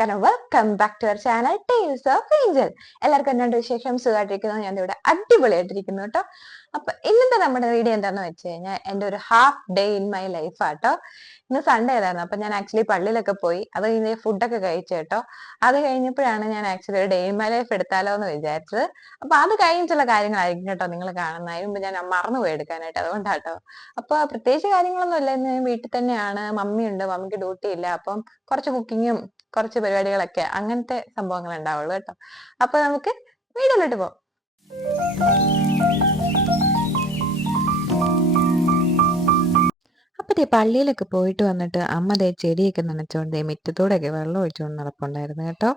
നമസ്കാരം, welcome back to our channel tales of angel. എല്ലാവർക്കും എന്നോട് വിശേഷം സുഖമായിട്ടിരിക്കുന്നു. ഞാൻ ഇവിടെ അടിപൊളിയായിട്ടിരിക്കുന്നു കേട്ടോ. അപ്പൊ ഇന്നത്തെ നമ്മുടെ വീഡിയോ എന്താന്ന് വെച്ച് കഴിഞ്ഞാൽ എന്റെ ഒരു half day in my life ആട്ടോ. ഇന്ന് സൺഡേ ആയിരുന്നു. അപ്പൊ ഞാൻ ആക്ച്വലി പള്ളിയിലൊക്കെ പോയി, അത് കഴിഞ്ഞ് ഫുഡൊക്കെ കഴിച്ചു കേട്ടോ. അത് കഴിഞ്ഞപ്പോഴാണ് ഞാൻ ആക്ച്വലി ഒരു ഡേ ഇൻ മൈ ലൈഫ് എടുത്താലോ എന്ന് വിചാരിച്ചത്. അപ്പൊ അത് കഴിഞ്ഞിട്ടുള്ള കാര്യങ്ങളായിരിക്കും കേട്ടോ നിങ്ങൾ കാണുന്നത്. അതിന് മുമ്പ് ഞാൻ മറന്നുപോയി എടുക്കാനായിട്ട്, അതുകൊണ്ടാട്ടോ. അപ്പൊ പ്രത്യേകിച്ച് കാര്യങ്ങളൊന്നും ഇല്ല, ഇന്ന് വീട്ടിൽ തന്നെയാണ്. മമ്മിയുണ്ട്, മമ്മിക്ക് ഡ്യൂട്ടി ഇല്ല. അപ്പം കുറച്ച് കുക്കിങ്ങും കുറച്ച് പരിപാടികളൊക്കെ അങ്ങനത്തെ സംഭവങ്ങൾ ഉണ്ടാവുള്ളൂ കേട്ടോ. അപ്പൊ നമുക്ക് വീഡിയോയിലോട്ട് പോവാം. അപ്പൊ പള്ളിയിലൊക്കെ പോയിട്ട് വന്നിട്ട് അമ്മ ദേ ചെടിയൊക്കെ നനച്ചോണ്ട് മുറ്റത്തോടെയൊക്കെ വെള്ളം ഒഴിച്ചുകൊണ്ട് നടപ്പുണ്ടായിരുന്നു കേട്ടോ.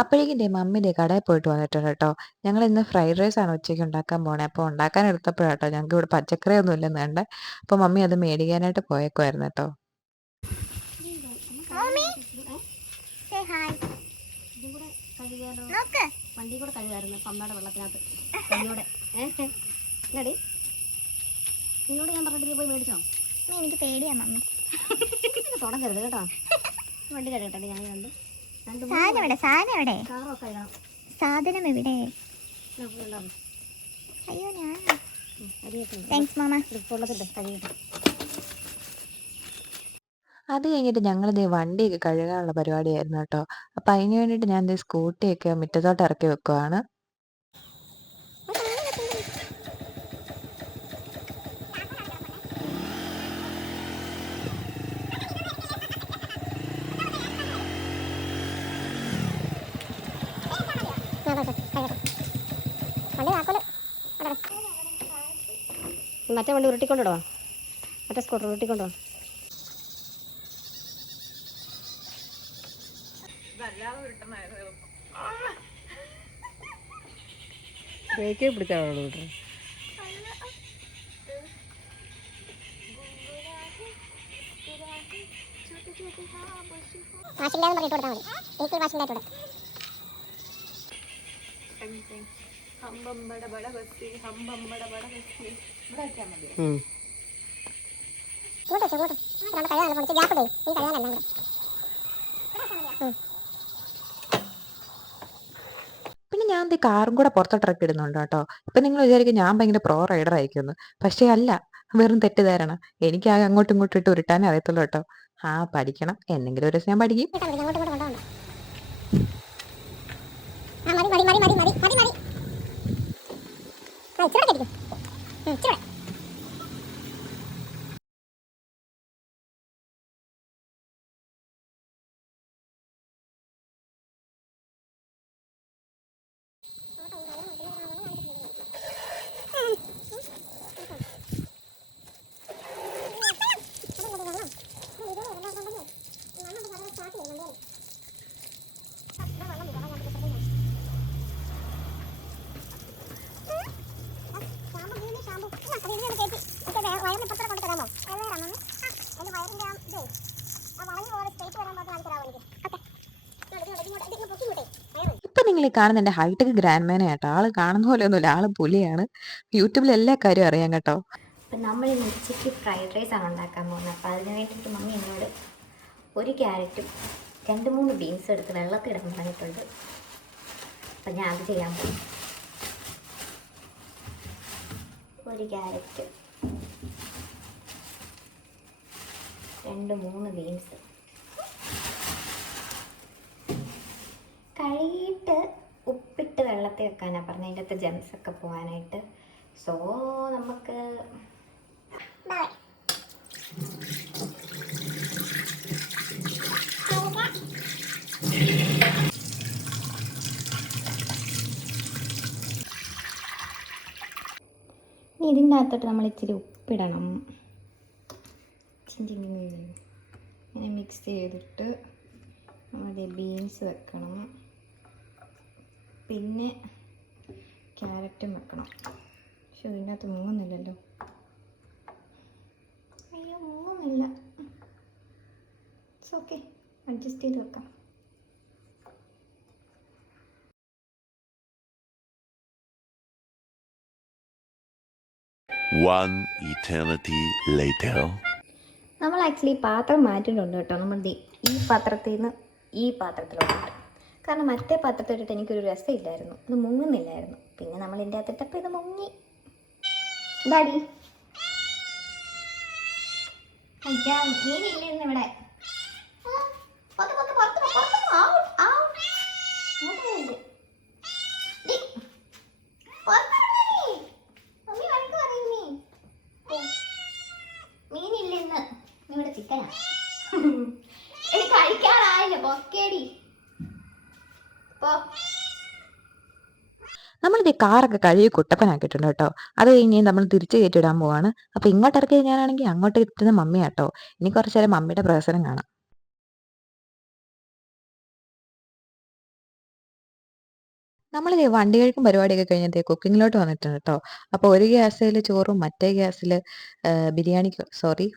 അപ്പോഴേക്കും മമ്മി കടയിൽ പോയിട്ട് വന്നിട്ടുണ്ട് കേട്ടോ. ഞങ്ങൾ ഇന്ന് ഫ്രൈഡ് റൈസ് ആണ് ഉച്ചയ്ക്ക് ഉണ്ടാക്കാൻ പോണേ. അപ്പോൾ ഉണ്ടാക്കാൻ എടുത്തപ്പോഴാട്ടോ ഞങ്ങൾക്ക് ഇവിടെ പച്ചക്കറി ഒന്നും ഇല്ലെന്ന് കണ്ടേ. അപ്പോൾ മമ്മി അത് മേടിക്കാനായിട്ട് പോയേക്കുമായിരുന്നു കേട്ടോ. വണ്ടി കൂടെ കഴുകായിരുന്നു പമ്മയുടെ വെള്ളത്തിനകത്ത് കയ്യോടെ. നിന്നോട് ഞാൻ പറഞ്ഞിട്ട് പോയി മേടിച്ചോ? എനിക്ക് പേടിയാ മമ്മി. തുടങ്ങരുത് കേട്ടോ. വണ്ടി കഴുകട്ടെ. ഞാൻ കാറൊക്കെ കഴുകണം. സാധനം എവിടെ? അയ്യോ ഞാൻ താങ്ക്സ് മാമ. വെള്ളത്തിട്ട് കഴുകട്ടെ. അത് കഴിഞ്ഞിട്ട് ഞങ്ങളിത് വണ്ടിയൊക്കെ കഴുകാനുള്ള പരിപാടിയായിരുന്നു കേട്ടോ. അപ്പം അതിന് വേണ്ടിയിട്ട് ഞാൻ സ്കൂട്ടിയൊക്കെ മുറ്റത്തോട്ട് ഇറക്കി വെക്കുവാണ്. മറ്റേ വണ്ടി ഉരുട്ടിക്കൊണ്ടിടോ, മറ്റേ സ്കൂട്ടർ ഉരുട്ടിക്കൊണ്ടോ. ബ്രേക്ക് പിടിച്ചാണോ കൂട്ടർ? വാഷില്ലാന്ന് പറഞ്ഞിട്ട് കൊടുത്താൽ മതി. എനിക്ക് വാഷില്ലായിട്ട് പിന്നെ ഞാൻ കാറും കൂടെ പുറത്തോട്ട് ഇറക്കി ഇടുന്നുണ്ട് കേട്ടോ. ഇപ്പം നിങ്ങൾ വിചാരിക്കും ഞാൻ ഭയങ്കര പ്രോ റൈഡർ ആയിരിക്കുമെന്ന്. പക്ഷേ അല്ല, വെറും തെറ്റിദ്ധാരണ. എനിക്കാകെ അങ്ങോട്ടും ഇങ്ങോട്ടും ഇട്ട് ഉരുട്ടാനേ അറിയത്തുള്ളൂ കേട്ടോ. പഠിക്കണം, എന്തെങ്കിലും ഒരു ദിവസം ഞാൻ പഠിക്കും. ഇപ്പൊ നിങ്ങൾ ഈ കാണുന്ന എന്റെ ഹൈടെക് ഗ്രാൻഡ് മാനെ കേട്ടോ. ആള് കാണുന്ന പോലെ ഒന്നുമില്ല, ആള് പുലിയാണ്. യൂട്യൂബിൽ എല്ലാ കാര്യവും അറിയാം കേട്ടോ. അപ്പം നമ്മൾ ഇന്ന് ഉച്ചയ്ക്ക് ഫ്രൈഡ് റൈസ് ആണ് ഉണ്ടാക്കാൻ പോകുന്നത്. അപ്പോൾ അതിന് വേണ്ടിയിട്ട് മമ്മി എന്നോട് ഒരു ക്യാരറ്റും 2-3 ബീൻസ് എടുത്ത് വെള്ളത്തിലിടാൻ പറഞ്ഞിട്ടുണ്ട്. അപ്പം ഞാൻ അത് ചെയ്യാൻ പോകും. ഒരു ക്യാരറ്റ്, 2-3 ബീൻസ് കഴുകിയിട്ട് ഉപ്പിട്ട് വെള്ളത്തിൽ വെക്കാനാണ് പറഞ്ഞത്, അതിൻ്റെ അകത്ത് ജംസൊക്കെ പോകാനായിട്ട്. സോ നമുക്ക് ഇതിൻ്റെ അകത്തോട്ട് നമ്മൾ ഇച്ചിരി ഉപ്പിടണം. ഇങ്ങനെ മിക്സ് ചെയ്തിട്ട് നമ്മുടെ ബീൻസ് വെക്കണം, പിന്നെ ക്യാരറ്റും വെക്കണം. പക്ഷെ ഇതിനകത്ത് മുങ്ങുന്നില്ലല്ലോ. അയ്യോ, മുങ്ങുന്നില്ല. ഇറ്റ്സ് ഓക്കെ, അഡ്ജസ്റ്റ് ചെയ്ത് വെക്കാം. One eternity later. നമ്മൾ ആക്ച്വലി പാത്രം മാറ്റിയിട്ടുണ്ട് കേട്ടോ. നമ്മൾ ഈ പാത്രത്തിൽ നിന്ന് ഈ പാത്രത്തിലോട്ടുണ്ട്. കാരണം മറ്റേ പാത്രത്തിലിട്ട് എനിക്കൊരു രസമില്ലായിരുന്നു, ഇത് മുങ്ങുന്നില്ലായിരുന്നു. പിന്നെ നമ്മൾ ഇതിൻ്റെ അകത്തിട്ടപ്പോൾ ഇത് മുങ്ങി. ഡാഡി കഴിക്കാം. മീനില്ലായിരുന്നു ഇവിടെ. മീനില്ലെന്ന് ഇവിടെ ചിക്കനാ. എനിക്ക് കഴിക്കാറായില്ല. പൊക്കേടി പോ. നമ്മളിത് കാറൊക്കെ കഴുകി കുട്ടപ്പനാക്കിയിട്ടുണ്ട് കേട്ടോ. അത് കഴിഞ്ഞ് നമ്മൾ തിരിച്ചു കയറ്റിടാൻ പോവാണ്. അപ്പൊ ഇങ്ങോട്ട് ഇറക്കിയത് ഞാനാണെങ്കിൽ അങ്ങോട്ട് എത്തുന്ന മമ്മിയാട്ടോ. ഇനി കുറച്ചു നേരം മമ്മിയുടെ പ്രസരം കാണാം. നമ്മളിത് വണ്ടി കഴുകും പരിപാടിയൊക്കെ കഴിഞ്ഞിട്ട് കുക്കിങ്ങിലോട്ട് വന്നിട്ടുണ്ട് കേട്ടോ. അപ്പോൾ ഒരു ഗ്യാസിൽ ചോറും മറ്റേ ഗ്യാസിൽ ബിരിയാണിക്ക്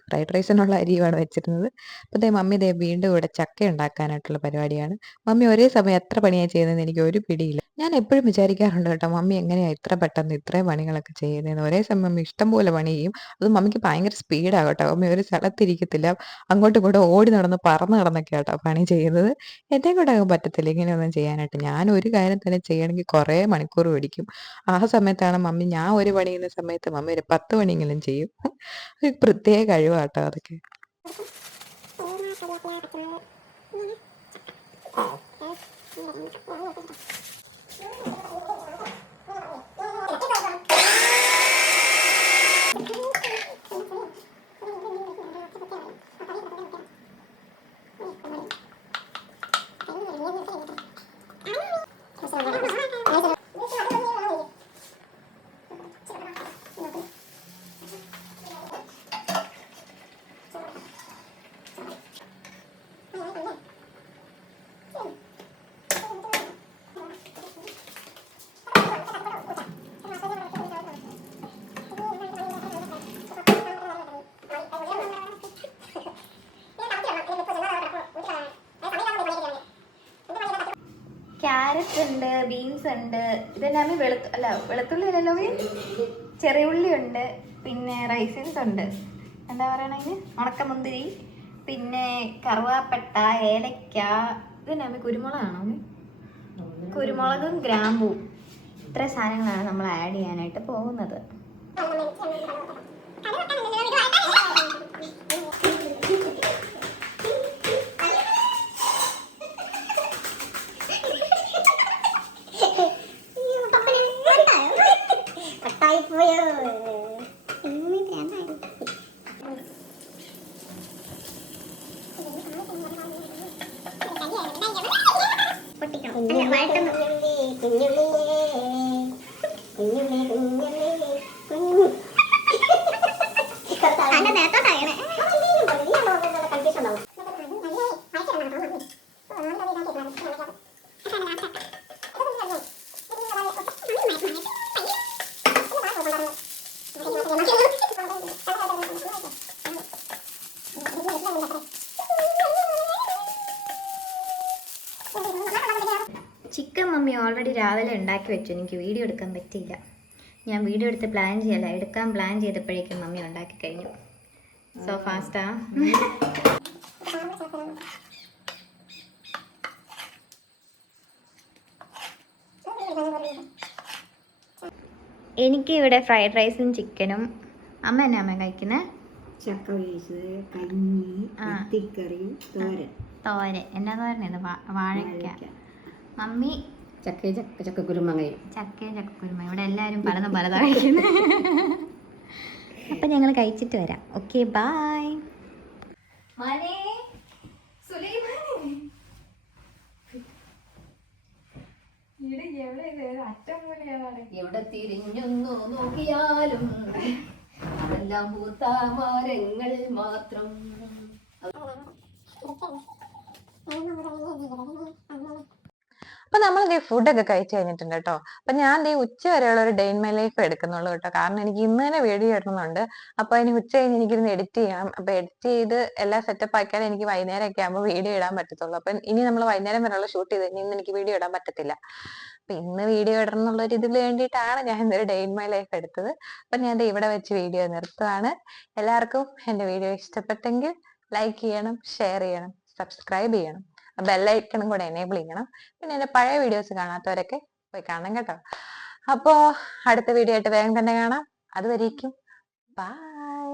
ഫ്രൈഡ് റൈസിനുള്ള അരിയുമാണ് വെച്ചിരുന്നത്. അപ്പോൾ മമ്മി വീണ്ടും ഇവിടെ ചക്ക ഉണ്ടാക്കാനായിട്ടുള്ള പരിപാടിയാണ്. മമ്മി ഒരേ സമയം എത്ര പണിയാണ് ചെയ്യുന്നതെന്ന് എനിക്ക് ഒരു പിടിയില്ല. ഞാൻ എപ്പോഴും വിചാരിക്കാറുണ്ട് കേട്ടോ, മമ്മി എങ്ങനെയാണ് ഇത്ര പെട്ടെന്ന് ഇത്രയും പണികളൊക്കെ ചെയ്യുന്നതെന്ന്. ഒരേ സമയം മമ്മി ഇഷ്ടം പോലെ പണി ചെയ്യും. അത് മമ്മിക്ക് ഭയങ്കര സ്പീഡാണ് കേട്ടോ. മമ്മി ഒരു സ്ഥലത്തിരിക്കത്തില്ല, അങ്ങോട്ടും ഇങ്ങോട്ടും ഓടി നടന്ന് പറന്ന് നടന്നൊക്കെ കേട്ടോ പണി ചെയ്യുന്നത്. എന്നെ കൊണ്ടൊക്കെ പറ്റത്തില്ല ഇങ്ങനെയൊന്നും ചെയ്യാനായിട്ട്. ഞാൻ ഒരു കാര്യം തന്നെ ചെയ്യണമെങ്കിൽ കുറേ മണിക്കൂർ പിടിക്കും. ആ സമയത്താണ് മമ്മി, ഞാൻ ഒരു പണി ചെയ്യുന്ന സമയത്ത് മമ്മി ഒരു 10 പണിയെങ്കിലും ചെയ്യും. ഒരു പ്രത്യേക കഴിവാട്ടോ അതൊക്കെ. ക്യാരറ്റ് ഉണ്ട്, ബീൻസ് ഉണ്ട്, ഇതെല്ലാം വെളുത്തുള്ളി അല്ലല്ലോ, ചെറിയ ഉള്ളി ഉണ്ട്, പിന്നെ റൈസിൻസ് ഉണ്ട്, എന്താ പറയണ അതിന്, ഉണക്കമുന്തിരി, പിന്നെ കറുവാപ്പട്ട, ഏലക്ക, ഇതെല്ലാം കുരുമുളകാണോ? കുരുമുളകും ഗ്രാമ്പും. ഇത്ര സാധനങ്ങളാണ് നമ്മൾ ആഡ് ചെയ്യാനായിട്ട് പോകുന്നത്. ചിക്കൻ മമ്മി ഓൾറെഡി രാവിലെ ഉണ്ടാക്കി വെച്ചു. എനിക്ക് വീഡിയോ എടുക്കാൻ പറ്റിയില്ല. ഞാൻ വീഡിയോ എടുക്കാൻ പ്ലാൻ ചെയ്തപ്പോഴേക്കും മമ്മി ഉണ്ടാക്കി കഴിഞ്ഞു. സോ ഫാസ്റ്റാ. എനിക്ക് ഇവിടെ ഫ്രൈഡ് റൈസും ചിക്കനും. അമ്മ എന്നാ അമ്മ കഴിക്കുന്നത്? ചക്ക വേവിച്ചത്, കഞ്ഞി, കറി, തോരൻ. എന്നാ തോരൻ? വാഴയ്ക്ക. മമ്മി ചക്കക്കുരുമങ്ങയും. ചക്കയും ചക്കക്കുരുമ. ഇവിടെ എല്ലാവരും പലതാ കഴിക്കുന്നത്. അപ്പം ഞങ്ങൾ കഴിച്ചിട്ട് വരാം. Okay, bye. എവിടെ തിരിഞ്ഞൊന്നു നോക്കിയാലും അതെല്ലാം പൂത്ത മരങ്ങൾ മാത്രം. അപ്പൊ നമ്മൾ ദേ ഫുഡൊക്കെ കഴിച്ചു കഴിഞ്ഞിട്ടുണ്ട് കേട്ടോ. അപ്പൊ ഞാൻ ദേ ഉച്ച വരെയുള്ള ഒരു ഡേ ഇൻ മൈ ലൈഫ് എടുക്കുന്നുള്ളൂ കേട്ടോ. കാരണം എനിക്ക് ഇന്ന് തന്നെ വീഡിയോ ഇടുന്നുണ്ട്. അപ്പൊ ഇനി ഉച്ച കഴിഞ്ഞ് എനിക്കിരുന്ന് എഡിറ്റ് ചെയ്യണം. അപ്പൊ എഡിറ്റ് ചെയ്ത് എല്ലാം സെറ്റപ്പ് ആക്കിയാൽ എനിക്ക് വൈകുന്നേരം ഒക്കെ ആകുമ്പോൾ വീഡിയോ ഇടാൻ പറ്റത്തുള്ളൂ. അപ്പൊ ഇനി നമ്മൾ വൈകുന്നേരം വരെയുള്ള ഷൂട്ട് ചെയ്ത് കഴിഞ്ഞാൽ ഇന്ന് എനിക്ക് വീഡിയോ ഇടാൻ പറ്റത്തില്ല. അപ്പൊ ഇന്ന് വീഡിയോ ഇടണം എന്നുള്ള ഒരു ഇതിന് വേണ്ടിയിട്ടാണ് ഞാൻ ഇന്നൊരു ഡേ ഇൻ മൈ ലൈഫ് എടുത്തത്. അപ്പൊ ഞാൻ ദേ ഇവിടെ വെച്ച് വീഡിയോ നിർത്തുവാണ്. എല്ലാവർക്കും എന്റെ വീഡിയോ ഇഷ്ടപ്പെട്ടെങ്കിൽ ലൈക്ക് ചെയ്യണം, ഷെയർ ചെയ്യണം, സബ്സ്ക്രൈബ് ചെയ്യണം, ബെല്ലൈക്കണും കൂടെ എനേബിൾ ചെയ്യണം. പിന്നെ എന്റെ പഴയ വീഡിയോസ് കാണാത്തവരൊക്കെ പോയി കാണണം കേട്ടോ. അപ്പോ അടുത്ത വീഡിയോ ആയിട്ട് വേഗം തന്നെ കാണാം. അതുവരേക്കും ബൈ.